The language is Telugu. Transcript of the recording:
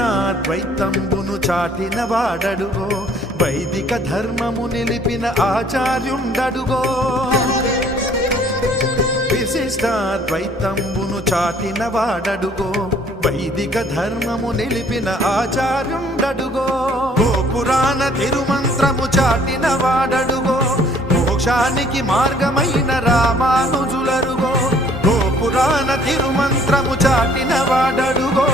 విశిష్టాద్వైతంబును చాటిన వాడడుగో వైదిక ధర్మము నిలిపిన ఆచార్యుండడుగో విశిష్టాద్వైతంబును చాటిన వాడడుగో వైదిక ధర్మము నిలిపిన ఆచార్యుండడుగో గోపురాణ తిరుమంత్రము చాటిన వాడడుగో మోక్షానికి మార్గమైన రామానుజులరుగో గోపురాణ తిరుమంత్రము చాటిన వాడడుగో